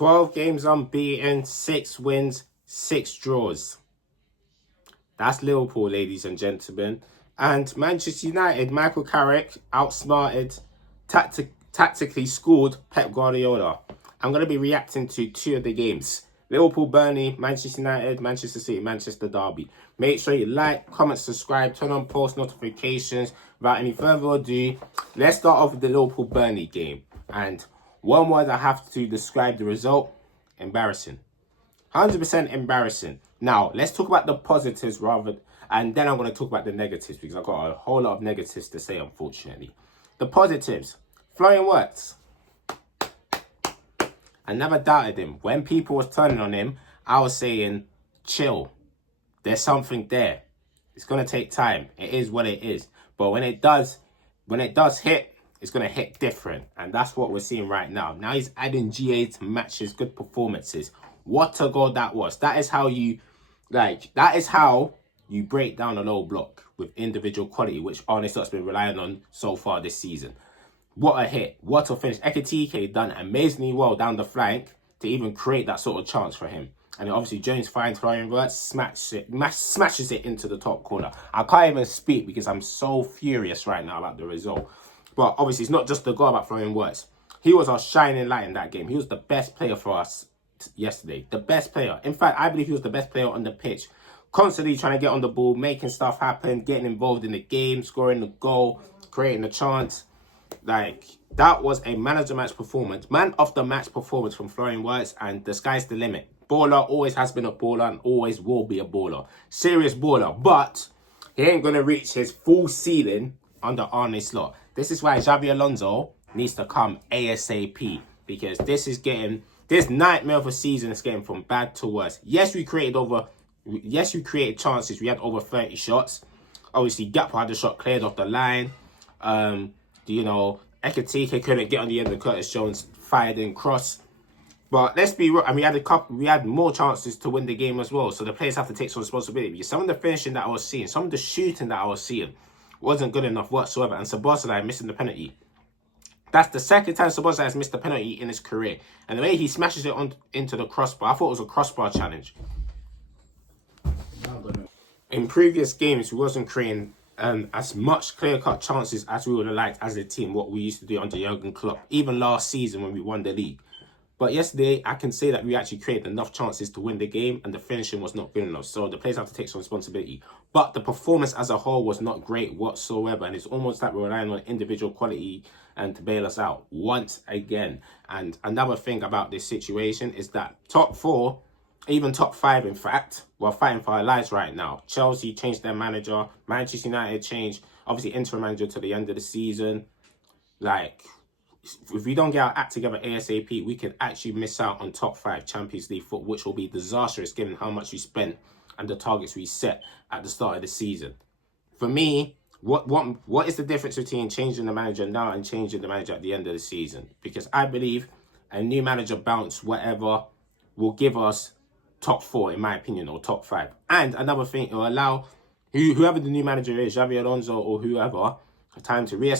12 games unbeaten, 6 wins, 6 draws. That's Liverpool, ladies and gentlemen. And Manchester United, Michael Carrick outsmarted, tactically scored Pep Guardiola. I'm going to be reacting to 2 of the games. Liverpool, Burnley, Manchester United, Manchester City, Manchester Derby. Make sure you like, comment, subscribe, turn on post notifications. Without any further ado, let's start off with the Liverpool Burnley game. And one word I have to describe the result: embarrassing. 100% embarrassing. Now, let's talk about the positives and then I'm going to talk about the negatives because I've got a whole lot of negatives to say, unfortunately. The positives: Florian Wirtz. I never doubted him. When people was turning on him, I was saying, chill. There's something there. It's going to take time. It is what it is. But when it does hit, it's going to hit different. And that's what we're seeing right now. Now he's adding GA to match his good performances. What a goal that was. That is how you break down a low block with individual quality, which Arne Slott's been relying on so far this season. What a hit. What a finish. Ekitike done amazingly well down the flank to even create that sort of chance for him. And obviously Jones finds Florian Wirtz, smashes it into the top corner. I can't even speak because I'm so furious right now about the result. But obviously it's not just the goal about Florian Wirtz. He was our shining light in that game. He was the best player for us yesterday. The best player. In fact, I believe he was the best player on the pitch. Constantly trying to get on the ball, making stuff happen, getting involved in the game, scoring the goal, creating the chance. That was a man of the match performance. Man of the match performance from Florian Wirtz, and the sky's the limit. Baller, always has been a baller and always will be a baller. Serious baller, but he ain't going to reach his full ceiling under Arne Slot. This is why Xabi Alonso needs to come ASAP, because this nightmare of a season is getting from bad to worse. Yes, we created chances. We had over 30 shots. Obviously, Gakpo had the shot cleared off the line. Ekitike couldn't get on the end of Curtis Jones fired in cross. But let's be real, and we had more chances to win the game as well. So the players have to take some responsibility, because some of the finishing that I was seeing, some of the shooting that I was seeing wasn't good enough whatsoever. And Szoboszlai missing the penalty. That's the second time Szoboszlai has missed a penalty in his career. And the way he smashes it into the crossbar, I thought it was a crossbar challenge. In previous games, we wasn't creating as much clear-cut chances as we would have liked as a team, what we used to do under Jurgen Klopp, even last season when we won the league. But yesterday, I can say that we actually created enough chances to win the game, and the finishing was not good enough. So the players have to take some responsibility. But the performance as a whole was not great whatsoever, and it's almost like we're relying on individual quality and to bail us out once again. And another thing about this situation is that top 4, even top 5, in fact, we're fighting for our lives right now. Chelsea changed their manager. Manchester United changed, obviously, interim manager to the end of the season. If we don't get our act together ASAP, we could actually miss out on top 5 Champions League foot, which will be disastrous given how much we spent and the targets we set at the start of the season. For me, what is the difference between changing the manager now and changing the manager at the end of the season? Because I believe a new manager bounce, whatever, will give us top 4, in my opinion, or top 5. And another thing, it will allow whoever the new manager is, Xabi Alonso or whoever, time to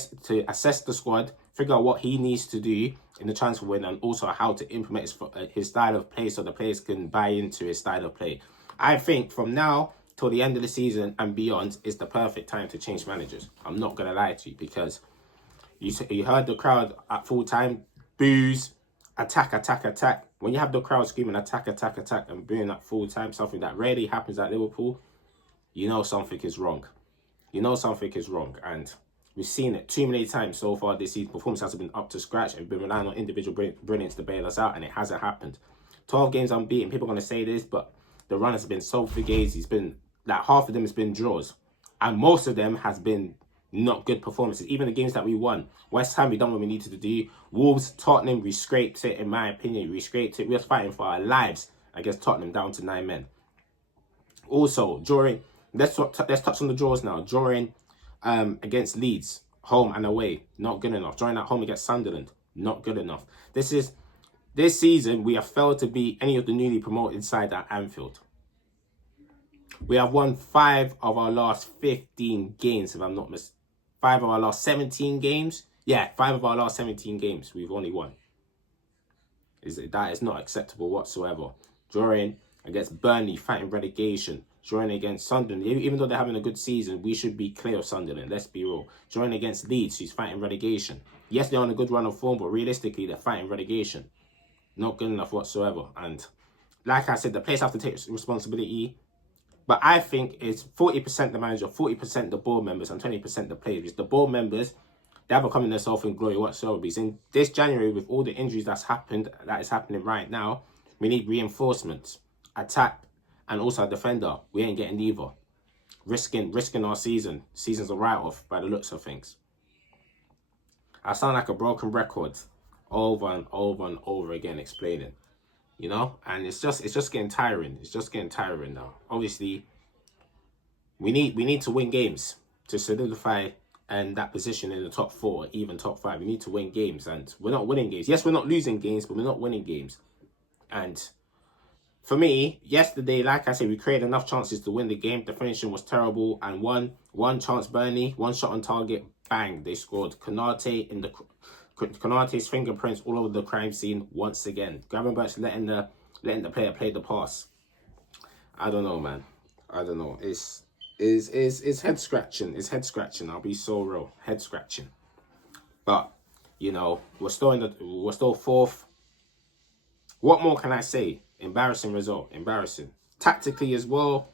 assess the squad, figure out what he needs to do in the transfer window, and also how to implement his style of play so the players can buy into his style of play. I think from now till the end of the season and beyond is the perfect time to change managers. I'm not going to lie to you, because you heard the crowd at full time, boos, attack, attack, attack. When you have the crowd screaming attack, attack, attack and booing at full time, something that rarely happens at Liverpool, you know something is wrong. You know something is wrong. And we've seen it too many times so far this season. Performance hasn't been up to scratch, and we've been relying on individual brilliance to bail us out, and it hasn't happened. 12 games unbeaten. People are going to say this, but the run has been so fugazi. It's been half of them has been draws, and most of them has been not good performances. Even the games that we won, West Ham, we done what we needed to do. Wolves, Tottenham, we scraped it. In my opinion, we scraped it. We were fighting for our lives against Tottenham, down to 9 men. Also, let's touch on the draws now. Drawing against Leeds, home and away, not good enough. Drawing at home against Sunderland, not good enough. This season, we have failed to beat any of the newly promoted side at Anfield. We have won 5 of our last 15 games, if I'm not mistaken. 5 of our last 17 games. Yeah, 5 of our last 17 games we've only won. That is not acceptable whatsoever. Drawing against Burnley, fighting relegation. Drawing against Sunderland, even though they're having a good season, we should be clear of Sunderland. Let's be real. Drawing against Leeds, who's fighting relegation. Yes, they're on a good run of form, but realistically, they're fighting relegation. Not good enough whatsoever. And like I said, the players have to take responsibility. But I think it's 40% the manager, 40% the board members, and 20% the players. The board members, they haven't come in themselves in glory whatsoever. Because in this January, with all the injuries that is happening right now, we need reinforcements, attack, and also a defender. We ain't getting either. Risking our season. Season's a write-off by the looks of things. I sound like a broken record over and over and over again explaining. You know, and it's just getting tiring. It's just getting tiring now. Obviously, we need to win games to solidify and that position in the top 4, even top 5. We need to win games, and we're not winning games. Yes, we're not losing games, but we're not winning games. And for me, yesterday, like I said, we created enough chances to win the game. The finishing was terrible, and one chance, Burnley, one shot on target, bang, they scored. Konate's fingerprints all over the crime scene once again. Gravenberch letting the player play the pass. I don't know, man. I don't know. It's head scratching. It's head scratching. I'll be so real. Head scratching. But you know, we're still fourth. What more can I say? Embarrassing result. Embarrassing. Tactically as well.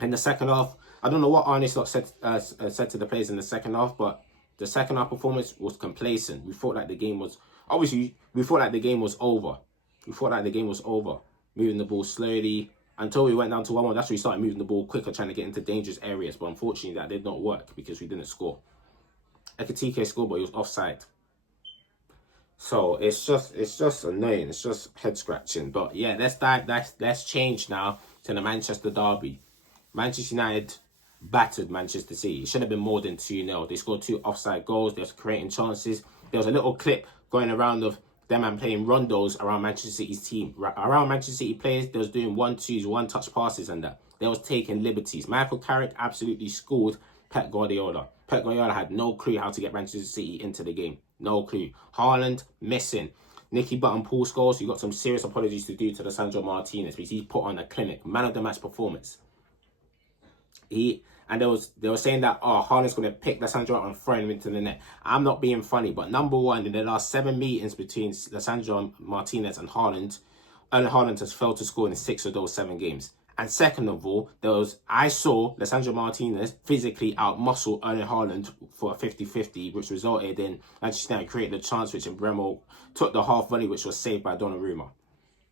In the second half, I don't know what Arne Slot said to the players in the second half, but the second half performance was complacent. We thought like the game was over. We thought like the game was over. Moving the ball slowly until we went down to 1-1. That's when we started moving the ball quicker, trying to get into dangerous areas. But unfortunately, that did not work because we didn't score. Ekitike scored, but he was offside. So it's just annoying. It's just head scratching. But yeah, let's change now to the Manchester derby. Manchester United battered Manchester City. It should have been more than 2-0. They scored 2 offside goals. They were creating chances. There was a little clip going around of them and playing rondos around Manchester City's team. Around Manchester City players, they was doing 1-2s, one-touch passes and that. They was taking liberties. Michael Carrick absolutely schooled Pep Guardiola. Pep Guardiola had no clue how to get Manchester City into the game. No clue. Haaland missing. Nicky Button Paul scores. You got some serious apologies to do to the Sandro Martinez because he put on a clinic. Man of the match performance. They were saying that Haaland's going to pick Lissandro up and throw him into the net. I'm not being funny, but number one, in the last 7 meetings between Lissandro Martinez and Haaland, Erling Haaland has failed to score in 6 of those 7 games. And second of all, I saw Lissandro Martinez physically outmuscle Erling Haaland for a 50-50, which resulted in Manchester United creating a chance which Bremo took the half volley, which was saved by Donnarumma.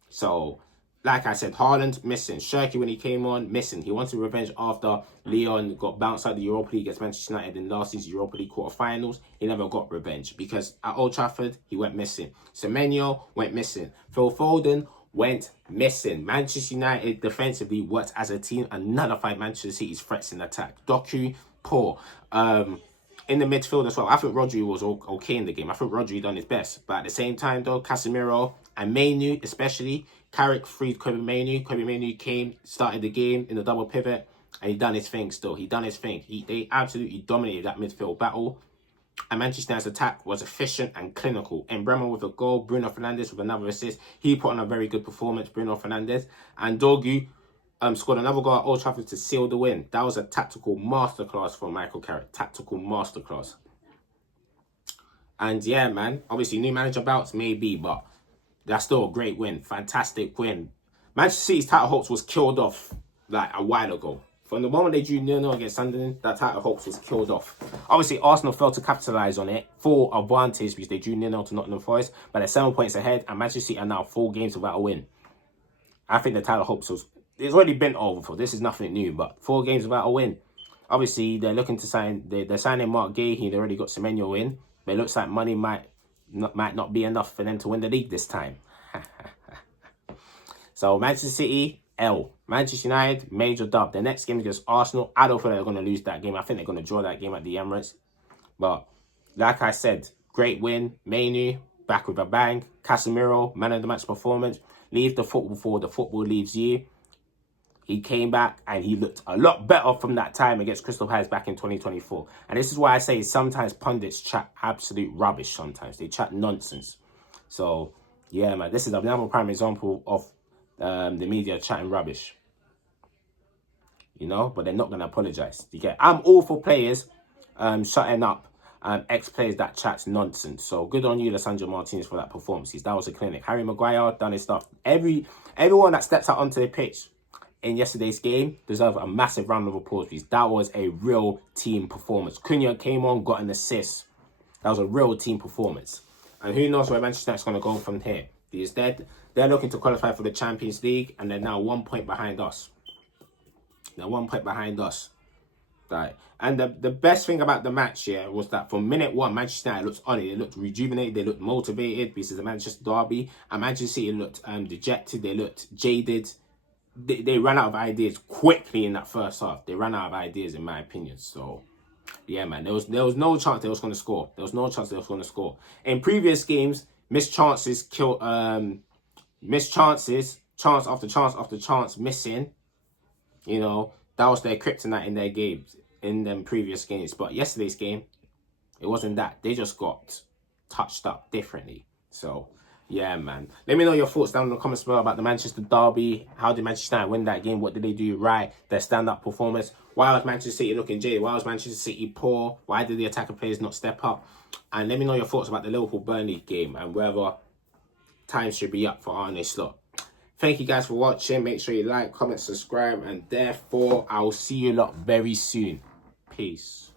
So, like I said, Haaland missing. Shirky, when he came on, missing. He wanted revenge after Leon got bounced out of the Europa League against Manchester United in last season's Europa League quarterfinals. He never got revenge because at Old Trafford, he went missing. Semenyo went missing. Phil Foden went missing. Manchester United defensively worked as a team and nullified Manchester City's threats in attack. Doku, poor. In the midfield as well, I think Rodri was okay in the game. I think Rodri done his best. But at the same time, though, Casemiro and Mainu especially, Carrick freed Kobe Mainu. Kobe Mainu came, started the game in the double pivot, and he done his thing still. He done his thing. They absolutely dominated that midfield battle. And Manchester United's attack was efficient and clinical. And Bremer with a goal, Bruno Fernandes with another assist. He put on a very good performance, Bruno Fernandes. And Dogu scored another goal at Old Trafford to seal the win. That was a tactical masterclass from Michael Carrick. Tactical masterclass. And yeah, man, obviously new manager bouts maybe, but that's still a great win. Fantastic win. Manchester City's title hopes was killed off like a while ago. From the moment they drew 0-0 against Sunderland, that title hopes was killed off. Obviously, Arsenal failed to capitalise on it. Full advantage because they drew 0-0 to Nottingham Forest. But they're 7 points ahead and Manchester City are now 4 games without a win. I think the title hopes it's already been over for. This is nothing new, but 4 games without a win. Obviously, they're looking to sign. They're signing Mark Gahey. They already got Semenyo in, but it looks like money might not be enough for them to win the league this time. So Manchester City, L. Manchester United, major dub. The next game is against Arsenal. I don't think they're going to lose that game. I think they're going to draw that game at the Emirates. But like I said, great win. Mainu back with a bang. Casemiro, man of the match performance. Leave the football before the football leaves you. He came back and he looked a lot better from that time against Crystal Palace back in 2024. And this is why I say sometimes pundits chat absolute rubbish sometimes. They chat nonsense. So, Yeah, man, this is another prime example of the media chatting rubbish. You know, but they're not going to apologise. You get? I'm all for players shutting up ex-players that chats nonsense. So good on you, Lissandro Martinez, for that performance. That was a clinic. Harry Maguire done his stuff. Everyone that steps out onto the pitch in yesterday's game deserve a massive round of applause, please. That was a real team performance. Cunha came on, got an assist. That was a real team performance. And who knows where Manchester United's going to go from here. Because they're looking to qualify for the Champions League, and they're now 1 point behind us. They're 1 point behind us. Right. And the best thing about the match, yeah, was that from minute one, Manchester United looked on it. They looked rejuvenated. They looked motivated because of the Manchester derby. And Manchester City looked dejected. They looked jaded. They ran out of ideas quickly in that first half. They ran out of ideas, in my opinion. So, yeah, man, there was no chance they was going to score. There was no chance they was going to score. In previous games, missed chances, chance after chance after chance missing. You know, that was their kryptonite in their games, in them previous games. But yesterday's game, it wasn't that. They just got touched up differently. So, yeah, man. Let me know your thoughts down in the comments below about the Manchester derby. How did Manchester United win that game? What did they do right? Their stand-up performance. Why was Manchester City looking jaded? Why was Manchester City poor? Why did the attacking players not step up? And let me know your thoughts about the Liverpool-Burnley game and whether time should be up for Arne Slot. Thank you guys for watching. Make sure you like, comment, subscribe, and therefore I'll see you lot very soon. Peace.